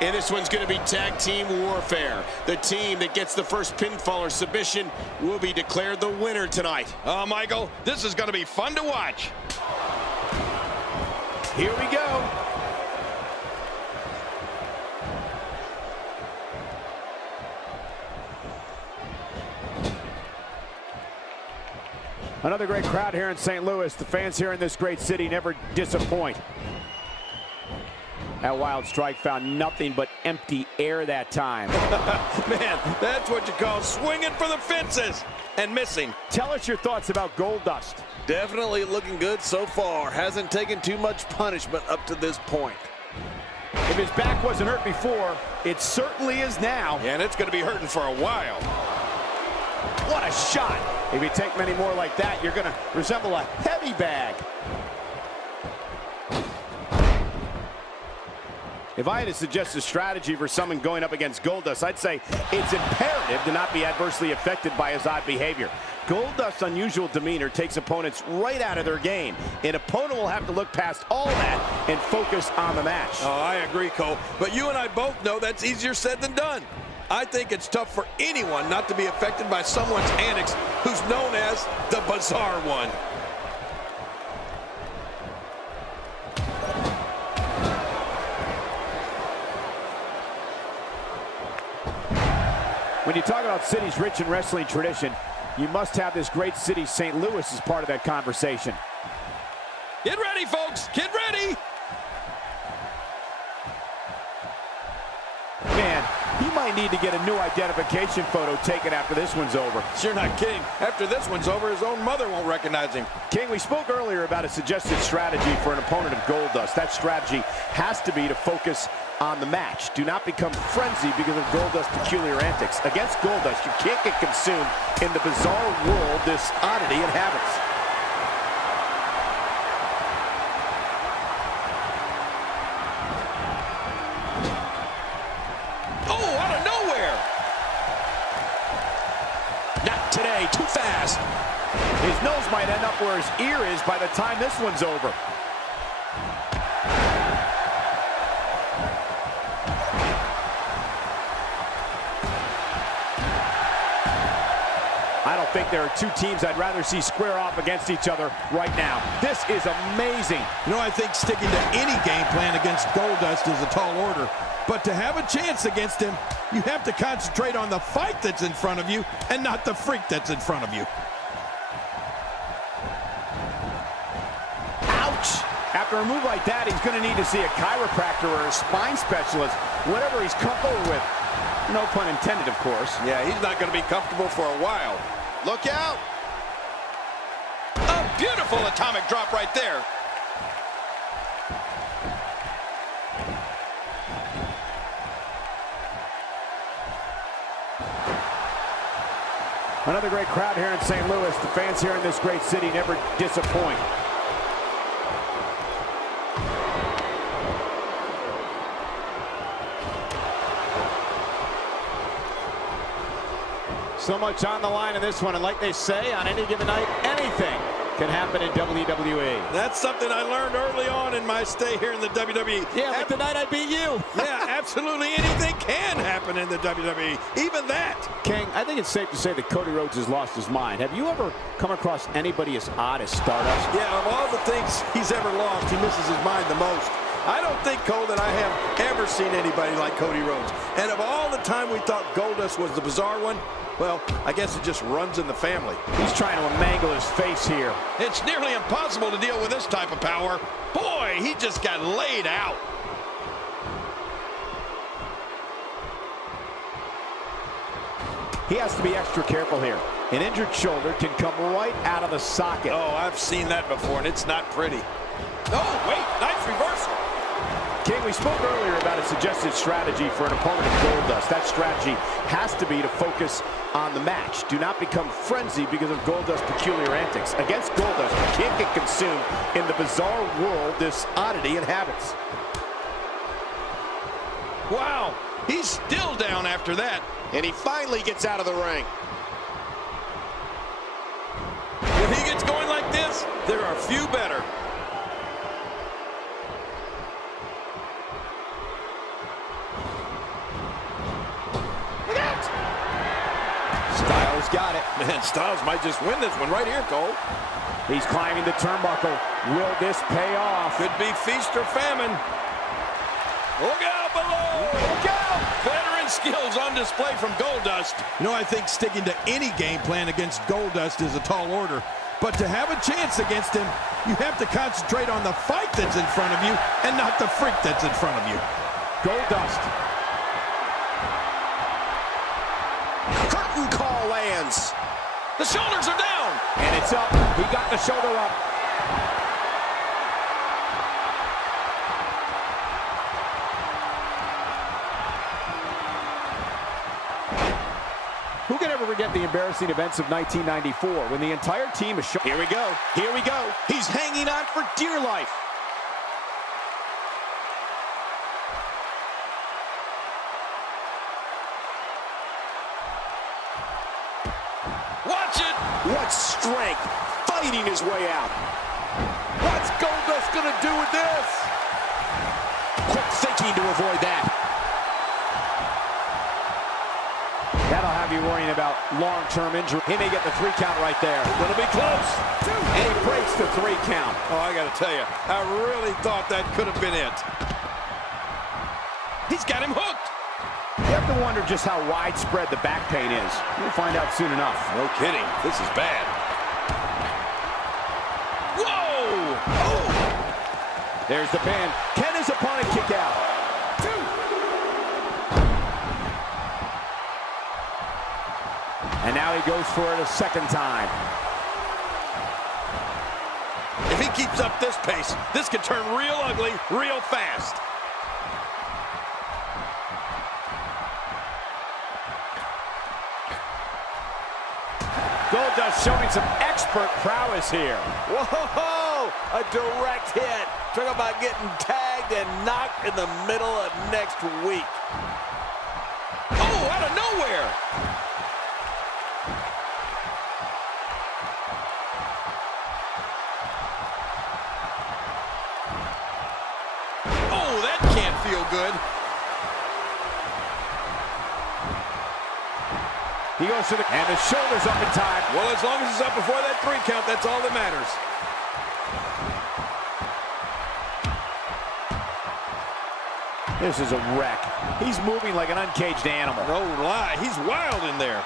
And this one's going to be tag team warfare. The team that gets the first pinfall or submission will be declared the winner tonight. Oh, Michael, this is going to be fun to watch. Here we go. Another great crowd here in St. Louis. The fans here in this great city never disappoint. That wild strike found nothing but empty air that time. Man, that's what you call swinging for the fences and missing. Tell us your thoughts about Goldust. Definitely looking good so far. Hasn't taken too much punishment up to this point. If his back wasn't hurt before, it certainly is now. And it's going to be hurting for a while. What a shot. If you take many more like that, you're going to resemble a heavy bag. If I had to suggest a strategy for someone going up against Goldust, I'd say it's imperative to not be adversely affected by his odd behavior. Goldust's unusual demeanor takes opponents right out of their game. An opponent will have to look past all that and focus on the match. Oh, I agree, Cole. But you and I both know that's easier said than done. I think it's tough for anyone not to be affected by someone's antics who's known as the Bizarre One. When you talk about cities rich in wrestling tradition, you must have this great city, St. Louis, as part of that conversation. Get ready, folks. Get ready. Man, he might need to get a new identification photo taken after this one's over. You're not kidding. After this one's over, his own mother won't recognize him. King, we spoke earlier about a suggested strategy for an opponent of Goldust. That strategy has to be to focus on the match. Do not become frenzied because of Goldust's peculiar antics. Against Goldust, you can't get consumed in the bizarre world this oddity inhabits. Oh, out of nowhere! Not today, too fast. His nose might end up where his ear is by the time this one's over. I don't think there are two teams I'd rather see square off against each other right now. This is amazing. You know, I think sticking to any game plan against Goldust is a tall order. But to have a chance against him, you have to concentrate on the fight that's in front of you and not the freak that's in front of you. Ouch! After a move like that, he's going to need to see a chiropractor or a spine specialist, whatever he's comfortable with. No pun intended, of course. Yeah, he's not going to be comfortable for a while. Look out. A beautiful atomic drop right there. Another great crowd here in St. Louis. The fans here in this great city never disappoint. So much on the line in this one, and like they say, on any given night, anything can happen in WWE. That's something I learned early on in my stay here in the WWE. Yeah, like the night I beat you. Yeah, absolutely anything can happen in the WWE, even that. King, I think it's safe to say that Cody Rhodes has lost his mind. Have you ever come across anybody as odd as Stardust? Yeah, of all the things he's ever lost, he misses his mind the most. I don't think, Cole, that I have ever seen anybody like Cody Rhodes. And of all the time we thought Goldust was the Bizarre One, well, I guess it just runs in the family. He's trying to mangle his face here. It's nearly impossible to deal with this type of power. Boy, he just got laid out. He has to be extra careful here. An injured shoulder can come right out of the socket. Oh, I've seen that before, and it's not pretty. Oh, wait, nice reversal. King, we spoke earlier about a suggested strategy for an opponent of Goldust. That strategy has to be to focus on the match. Do not become frenzied because of Goldust's peculiar antics. Against Goldust, you can't get consumed in the bizarre world this oddity inhabits. Wow, he's still down after that. And he finally gets out of the ring. If he gets going like this, there are few better. Styles might just win this one right here, Cole. He's climbing the turnbuckle. Will this pay off? Could be feast or famine. Look out below! Look out! Veteran skills on display from Goldust. You know, I think sticking to any game plan against Goldust is a tall order. But to have a chance against him, you have to concentrate on the fight that's in front of you and not the freak that's in front of you. Goldust. Curtain call lands. The shoulders are down. And it's up. He got the shoulder up. Who can ever forget the embarrassing events of 1994 when the entire team is... Here we go. Here we go. He's hanging on for dear life. Watch it. What strength. Fighting his way out. What's Goldust going to do with this? Quick thinking to avoid that. That'll have you worrying about long-term injury. He may get the 3 count right there. Gonna be close. And he breaks the 3 count. Oh, I gotta tell you, I really thought that could have been it. He's got him hooked. You have to wonder just how widespread the back pain is. We'll find out soon enough. No kidding. This is bad. Whoa! Oh! There's the pin. Can his opponent kick out? And now he goes for it a second time. If he keeps up this pace, this could turn real ugly real fast. Goldust showing some expert prowess here. Whoa! A direct hit. Talk about getting tagged and knocked in the middle of next week. Oh, out of nowhere! Oh, that can't feel good. He goes to the... And the shoulder's up in time. Well, as long as it's up before that 3 count, that's all that matters. This is a wreck. He's moving like an uncaged animal. No lie, he's wild in there.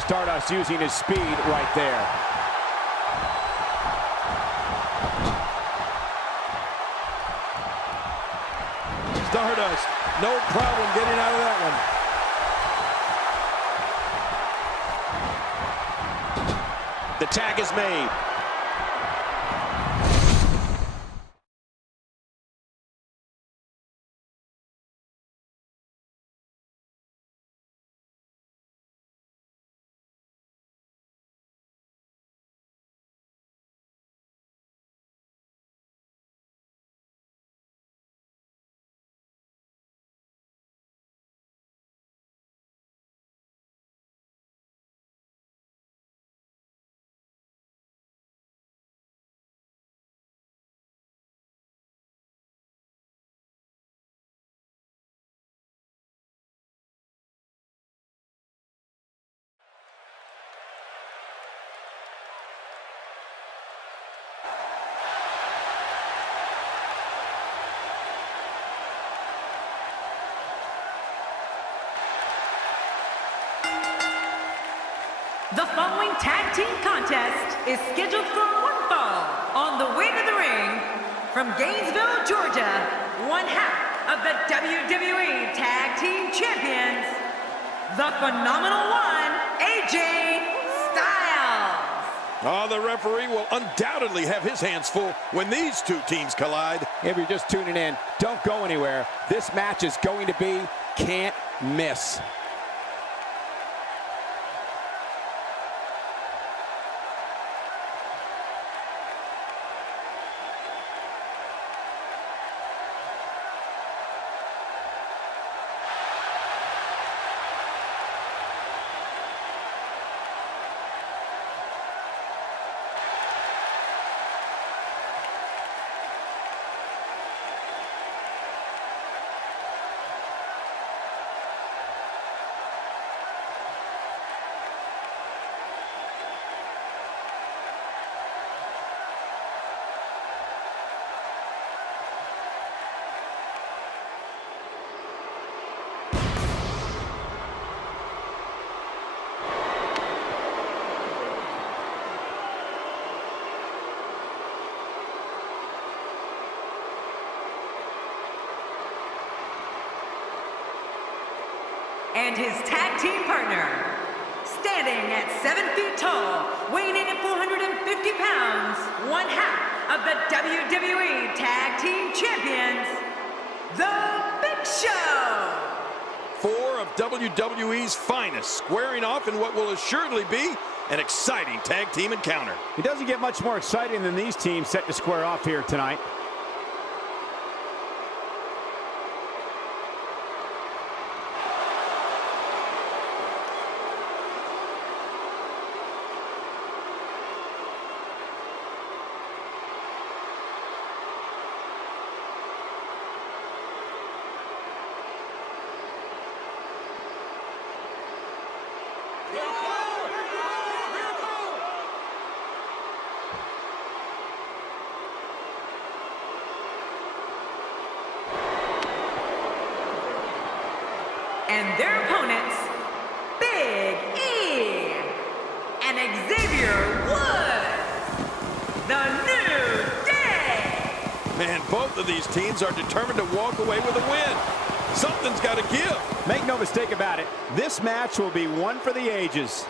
Stardust using his speed right there. Stardust, no problem getting out of that one. The tag is made. The following tag team contest is scheduled for one fall. On the way to the ring, from Gainesville, Georgia, one half of the WWE Tag Team Champions, the Phenomenal One, AJ Styles. Oh, the referee will undoubtedly have his hands full when these 2 teams collide. If you're just tuning in, don't go anywhere. This match is going to be can't miss. and his tag team partner, standing at 7 feet tall, weighing in at 450 pounds, one half of the WWE Tag Team Champions, The Big Show. 4 of WWE's finest squaring off in what will assuredly be an exciting tag team encounter. It doesn't get much more exciting than these teams set to square off here tonight. And their opponents, Big E and Xavier Woods, the New Day. Man, both of these teams are determined to walk away with a win. Something's got to give. Make no mistake about it, this match will be one for the ages.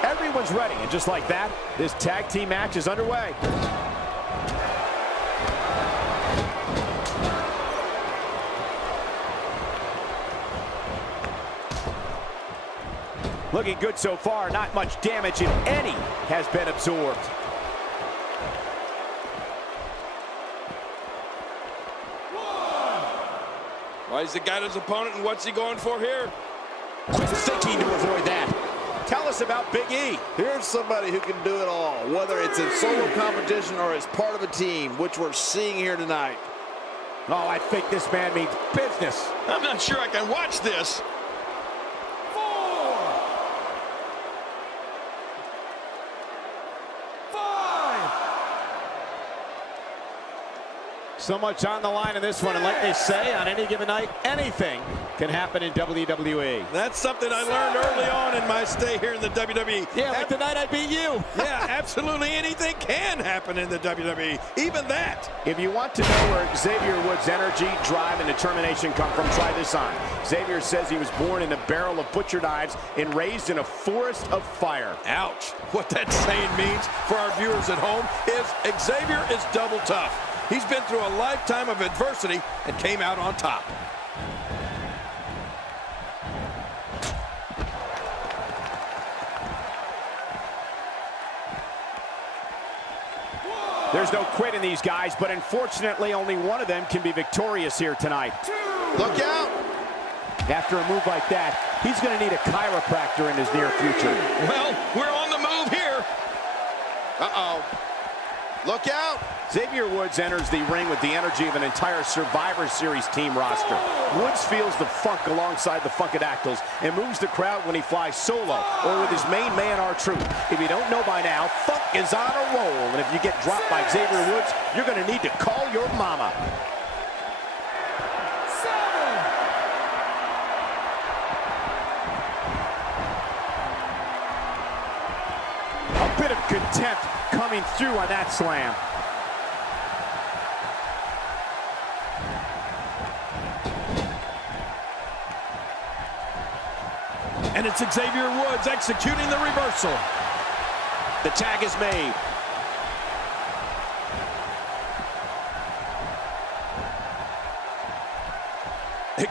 Everyone's ready, and just like that, this tag team match is underway. Looking good so far, not much damage, if any, has been absorbed. Why he's the guy his opponent, and what's he going for here? Quick thinking to avoid that. Tell us about Big E. Here's somebody who can do it all, whether it's in solo competition or as part of a team, which we're seeing here tonight. Oh, I think this man means business. I'm not sure I can watch this. 4, 5. So much on the line in this one, and like they say, on any given night, anything can happen in WWE. That's something I learned early on in my stay here in the WWE. Yeah, like the night I beat you. Yeah, absolutely anything can happen in the WWE, even that. If you want to know where Xavier Woods' energy, drive, and determination come from, try this on. Xavier says he was born in a barrel of butcher knives and raised in a forest of fire. Ouch. What that saying means for our viewers at home is Xavier is double tough. He's been through a lifetime of adversity and came out on top. There's no quit in these guys, but unfortunately only one of them can be victorious here tonight. Look out! After a move like that, he's going to need a chiropractor in his near future. Well, we're on the move here. Uh-oh. Look out! Xavier Woods enters the ring with the energy of an entire Survivor Series team roster. Woods feels the funk alongside the Funkadactyls and moves the crowd when he flies solo or with his main man, R-Truth. If you don't know by now, Funk is on a roll, and if you get dropped by Xavier Woods, you're going to need to call your mama. 7. A bit of contempt coming through on that slam. And it's Xavier Woods executing the reversal. The tag is made.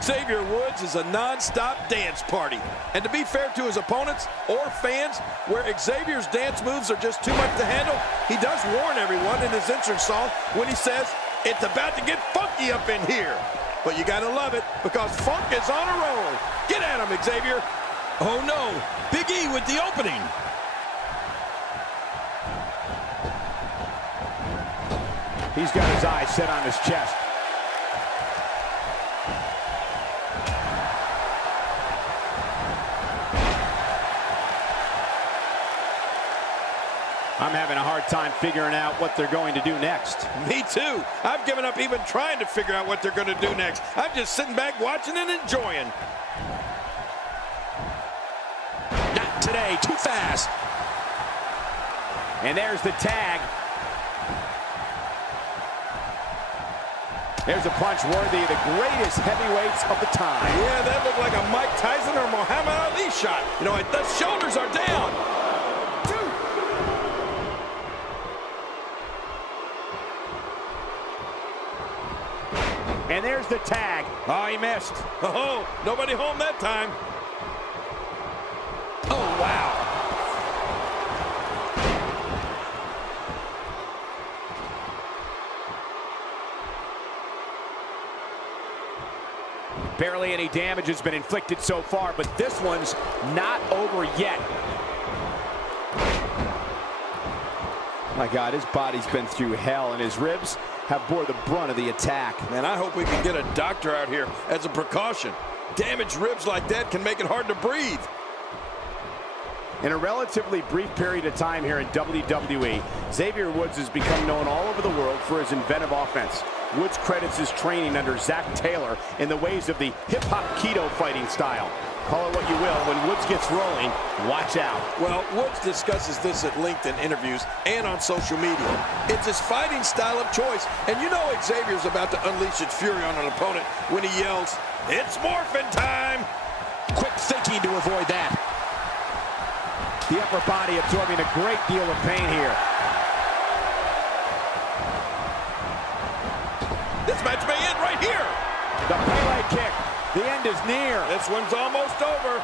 Xavier Woods is a non-stop dance party. And to be fair to his opponents or fans, where Xavier's dance moves are just too much to handle, he does warn everyone in his entrance song when he says, "It's about to get funky up in here." But you gotta love it, because Funk is on a roll. Get at him, Xavier. Oh no, Big E with the opening. He's got his eyes set on his chest. I'm having a hard time figuring out what they're going to do next. Me too. I've given up even trying to figure out what they're going to do next. I'm just sitting back watching and enjoying. Not today, too fast. And there's the tag. There's a punch worthy of the greatest heavyweights of the time. Yeah, that looked like a Mike Tyson or Muhammad Ali shot. You know, the shoulders are down. And there's the tag. Oh, he missed. Oh, nobody home that time. Oh, wow. Barely any damage has been inflicted so far, but this one's not over yet. My God, his body's been through hell, and his ribs have bore the brunt of the attack. Man, I hope we can get a doctor out here as a precaution. Damaged ribs like that can make it hard to breathe. In a relatively brief period of time here in WWE, Xavier Woods has become known all over the world for his inventive offense. Woods credits his training under Zach Taylor in the ways of the hip-hop keto fighting style. Call it what you will, when Woods gets rolling, watch out. Well, Woods discusses this at length in interviews and on social media. It's his fighting style of choice, and you know Xavier's about to unleash its fury on an opponent when he yells, "It's morphin' time!" Quick thinking to avoid that. The upper body absorbing a great deal of pain here. This match may end right here. The Pele kick. The end is near. This one's almost over.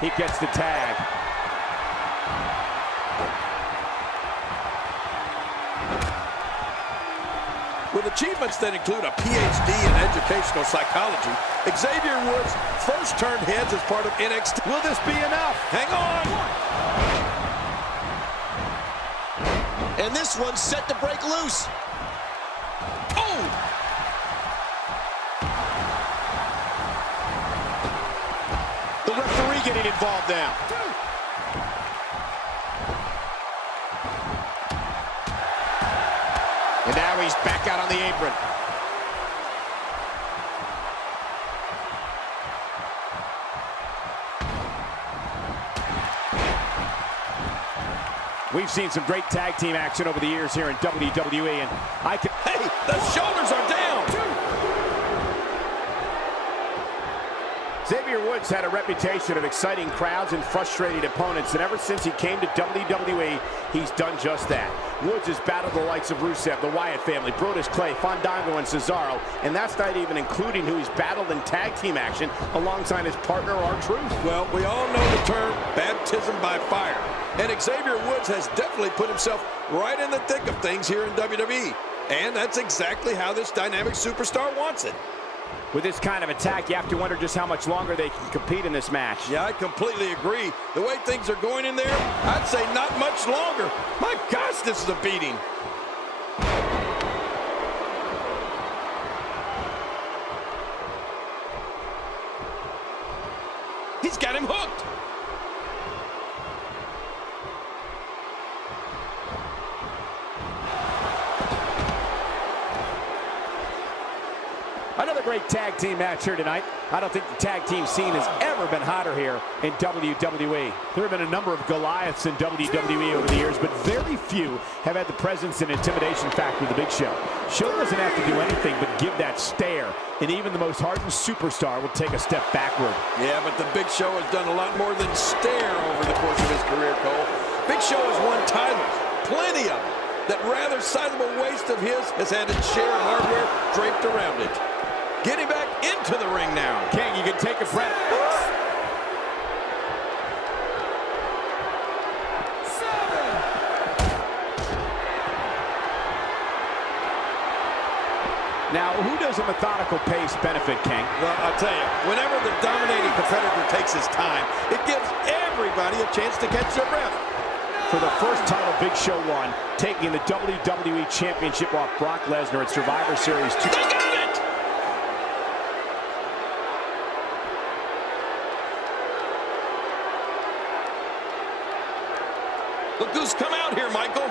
He gets the tag. With achievements that include a PhD in educational psychology, Xavier Woods first turned heads as part of NXT. Will this be enough? Hang on. And this one's set to break loose. Oh! The referee getting involved now. And now he's back out on the apron. We've seen some great tag team action over the years here in WWE, and I can... Hey, the shoulders are down. Xavier Woods had a reputation of exciting crowds and frustrating opponents, and ever since he came to WWE, he's done just that. Woods has battled the likes of Rusev, the Wyatt family, Brodus Clay, Fandango, and Cesaro, and that's not even including who he's battled in tag team action alongside his partner, R-Truth. Well, we all know the term baptism by fire, and Xavier Woods has definitely put himself right in the thick of things here in WWE, and that's exactly how this dynamic superstar wants it. With this kind of attack, you have to wonder just how much longer they can compete in this match. Yeah, I completely agree. The way things are going in there, I'd say not much longer. My gosh, this is a beating. He's got him hooked. Another great tag team match here tonight. I don't think the tag team scene has ever been hotter here in WWE. There have been a number of Goliaths in WWE over the years, but very few have had the presence and intimidation factor of the Big Show. Show doesn't have to do anything but give that stare, and even the most hardened superstar will take a step backward. Yeah, but the Big Show has done a lot more than stare over the course of his career, Cole. Big Show has won titles, plenty of them. That rather sizable waist of his has had its share of hardware draped around it. Getting back into the ring now. King, you can take a breath. Now, who does a methodical pace benefit, King? Well, I'll tell you, whenever the dominating competitor takes his time, it gives everybody a chance to catch their breath. For the first title Big Show won, taking the WWE Championship off Brock Lesnar at Survivor Series 2. They got it! Look who's come out here, Michael.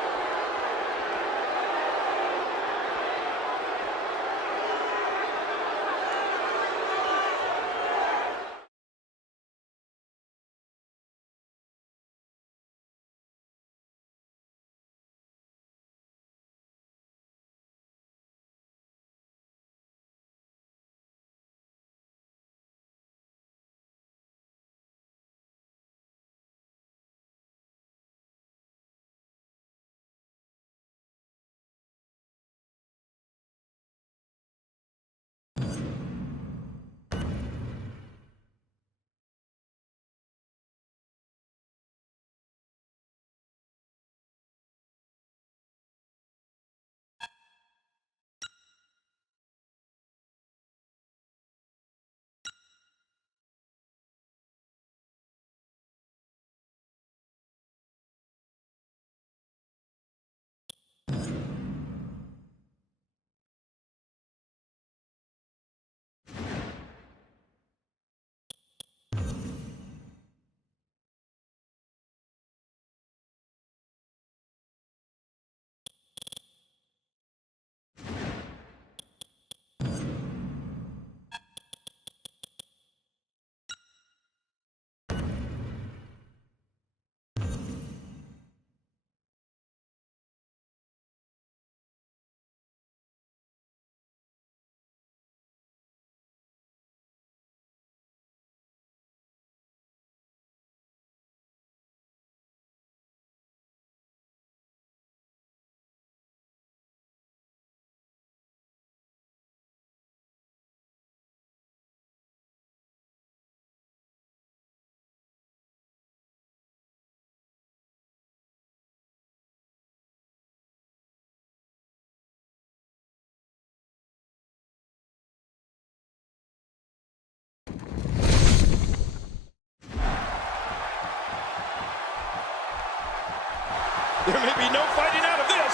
There may be no fighting out of this.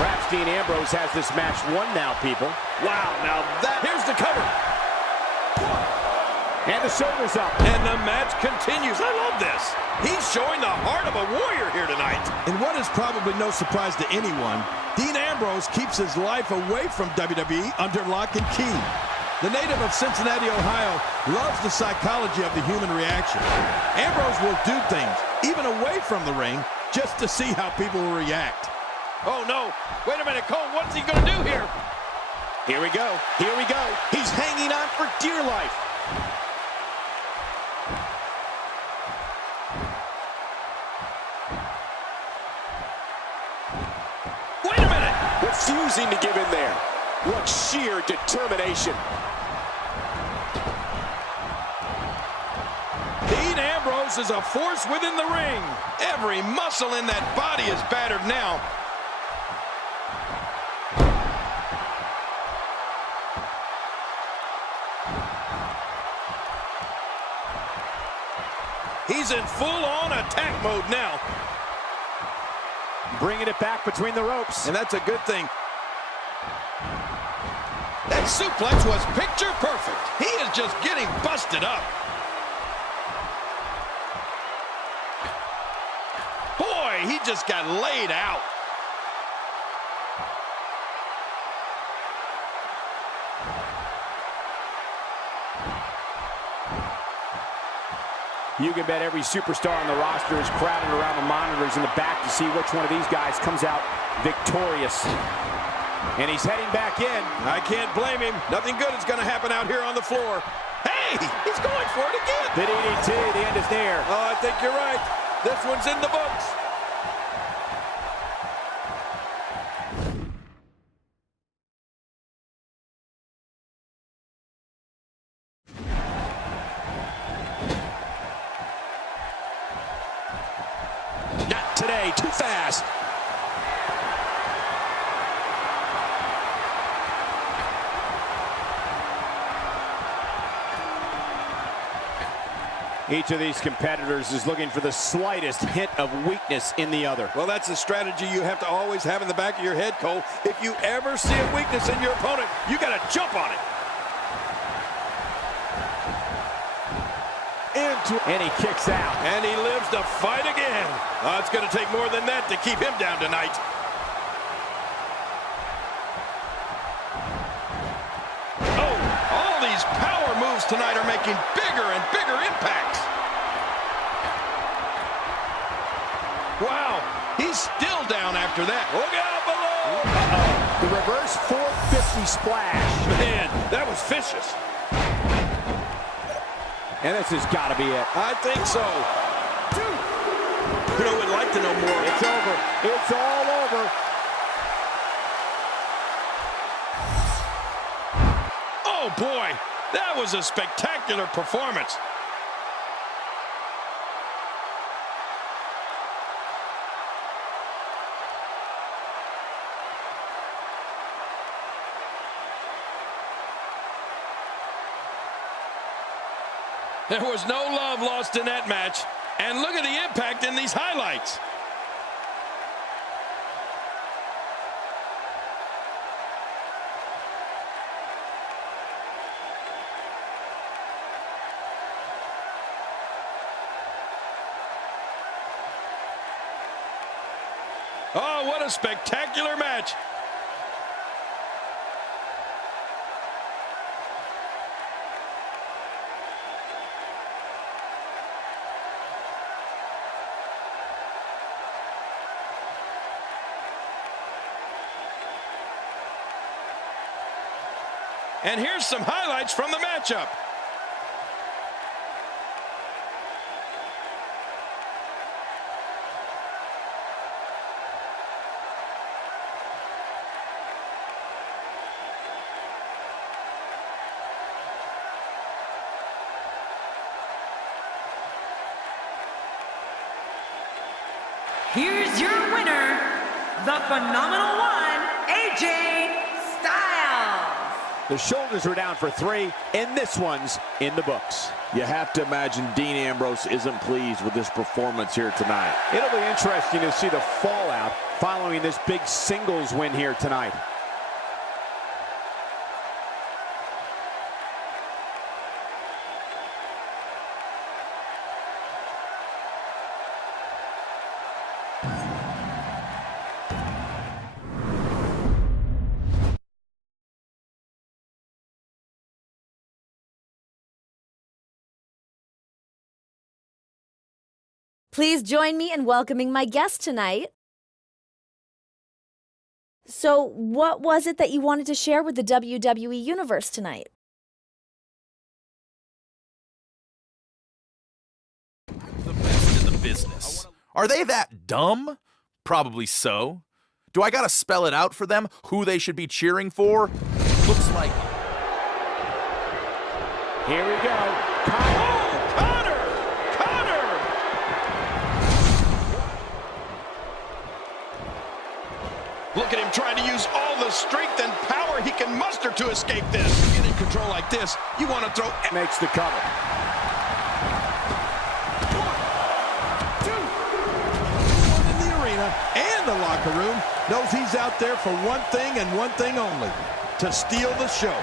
Perhaps Dean Ambrose has this match won now, people. Wow, now that... Here's the cover. And the shoulders up. And the match continues. I love this. He's showing the heart of a warrior here tonight. And what is probably no surprise to anyone, Dean Ambrose keeps his life away from WWE under lock and key. The native of Cincinnati, Ohio, loves the psychology of the human reaction. Ambrose will do things, even away from the ring, just to see how people will react. Oh, no. Wait a minute, Cole. What's he going to do here? Here we go. Here we go. He's hanging on for dear life. Wait a minute. Refusing to give in there. What sheer determination. Dean Ambrose is a force within the ring. Every muscle in that body is battered now. He's in full-on attack mode now. Bringing it back between the ropes. And that's a good thing. That suplex was picture perfect. He is just getting busted up. Boy, he just got laid out. You can bet every superstar on the roster is crowded around the monitors in the back to see which one of these guys comes out victorious. And he's heading back in. I can't blame him. Nothing good is going to happen out here on the floor. Hey, he's going for it again. The DDT, the end is near. Oh, I think you're right. This one's in the books. Not today, too fast. Each of these competitors is looking for the slightest hint of weakness in the other. Well, that's a strategy you have to always have in the back of your head, Cole. If you ever see a weakness in your opponent, you got to jump on it. And he kicks out. And he lives to fight again. It's going to take more than that to keep him down tonight. Oh, all these power moves tonight are making bigger and bigger impacts. Wow, he's still down after that. Look out below. The reverse 450 splash. Man, that was vicious. And this has got to be it. I think so. You know, we'd like to know more. It's over. It's all over. Oh, boy, that was a spectacular performance. There was no love lost in that match. And look at the impact in these highlights. Oh, what a spectacular match. And here's some highlights from the matchup. Here's your winner, the phenomenal one, AJ Styles. The shoulders were down for 3, and this one's in the books. You have to imagine Dean Ambrose isn't pleased with this performance here tonight. It'll be interesting to see the fallout following this big singles win here tonight. Please join me in welcoming my guest tonight. So, what was it that you wanted to share with the WWE Universe tonight? The best in the business. Are they that dumb? Probably so. Do I gotta spell it out for them who they should be cheering for? Looks like... Here we go. Look at him trying to use all the strength and power he can muster to escape this. Get in control like this, you want to throw... Makes the cover. 1, 2. Everyone in the arena and the locker room knows he's out there for one thing and one thing only, to steal the show.